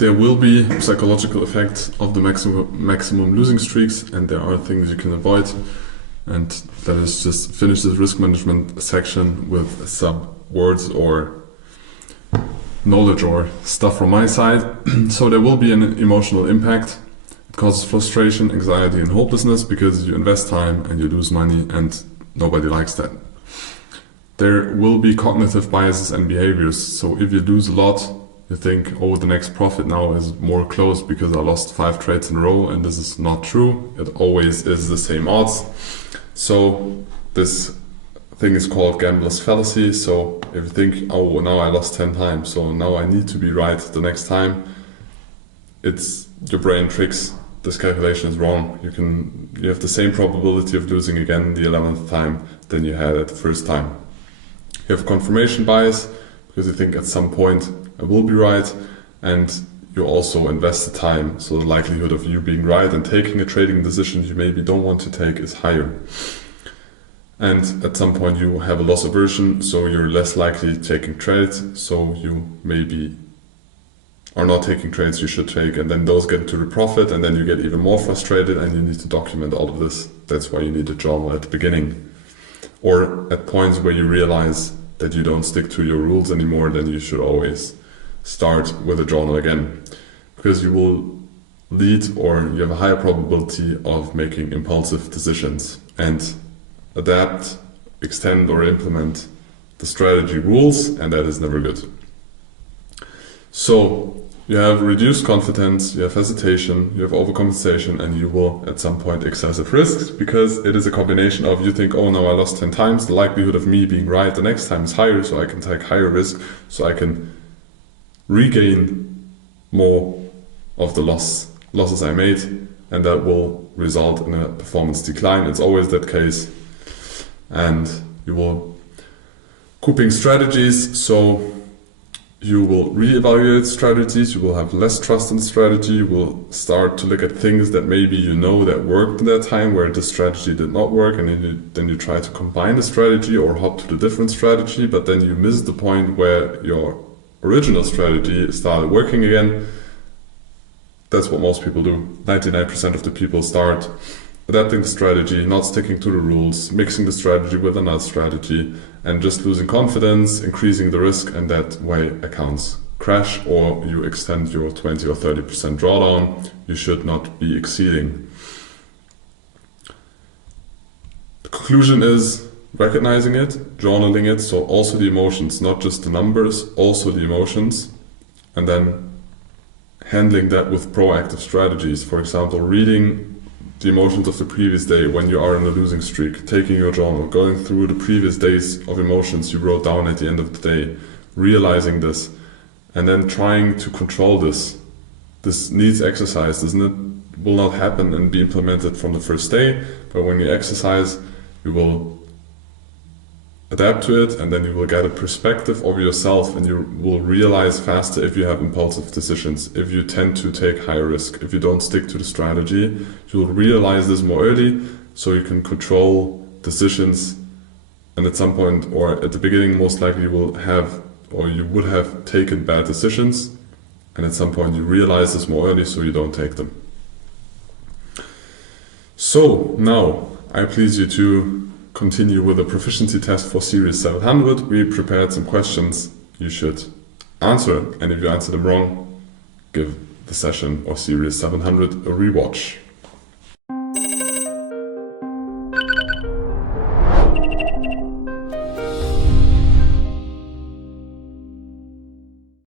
There will be psychological effects of the maximum losing streaks, and there are things you can avoid. And that is just finish this risk management section with some words or knowledge or stuff from my side. So there will be an emotional impact. It causes frustration, anxiety, and hopelessness because you invest time and you lose money, and nobody likes that. There will be cognitive biases and behaviors. So if you lose a lot, you think, oh, the next profit now is more close because I lost 5 trades in a row, and this is not true. It always is the same odds. So this thing is called gambler's fallacy. So if you think, oh, now I lost 10 times, so now I need to be right the next time, it's your brain tricks. This calculation is wrong. You have the same probability of losing again the 11th time than you had at the first time. You have confirmation bias because you think at some point I will be right, and you also invest the time, so the likelihood of you being right and taking a trading decision you maybe don't want to take is higher. And at some point you have a loss aversion, so you're less likely taking trades, so you maybe are not taking trades you should take, and then those get into the profit, and then you get even more frustrated and you need to document all of this. That's why you need a journal at the beginning. Or at points where you realize that you don't stick to your rules anymore, then you should always start with a journal again, because you will lead, or you have a higher probability of making impulsive decisions and adapt, extend, or implement the strategy rules, and that is never good. So you have reduced confidence, you have hesitation, you have overcompensation, and you will at some point excessive risks, because it is a combination of you think, oh, now I lost 10 times, the likelihood of me being right the next time is higher, so I can take higher risk, so I can regain more of the losses I made, and that will result in a performance decline. It's always that case. And you will couping strategies, so you will reevaluate strategies, you will have less trust in the strategy, you will start to look at things that maybe you know that worked in that time where this strategy did not work, and then you try to combine the strategy or hop to the different strategy, but then you miss the point where your original strategy started working again. That's what most people do. 99% of the people start adapting the strategy, not sticking to the rules, mixing the strategy with another strategy, and just losing confidence, increasing the risk, and that way accounts crash, or you extend your 20 or 30% drawdown. You should not be exceeding. The conclusion is recognizing it, journaling it, so also the emotions, not just the numbers, also the emotions, and then handling that with proactive strategies. For example, reading the emotions of the previous day when you are in a losing streak, taking your journal, going through the previous days of emotions you wrote down at the end of the day, realizing this, and then trying to control this. This needs exercise, doesn't it? Will not happen and be implemented from the first day, but when you exercise, you will adapt to it, and then you will get a perspective of yourself, and you will realize faster if you have impulsive decisions, if you tend to take higher risk, if you don't stick to the strategy. You will realize this more early, so you can control decisions, and at some point, or at the beginning, most likely you will have, or you would have taken bad decisions, and at some point you realize this more early, so you don't take them. So now I please you to continue with a proficiency test for Series 700. We prepared some questions you should answer, and if you answer them wrong, give the session or Series 700 a rewatch.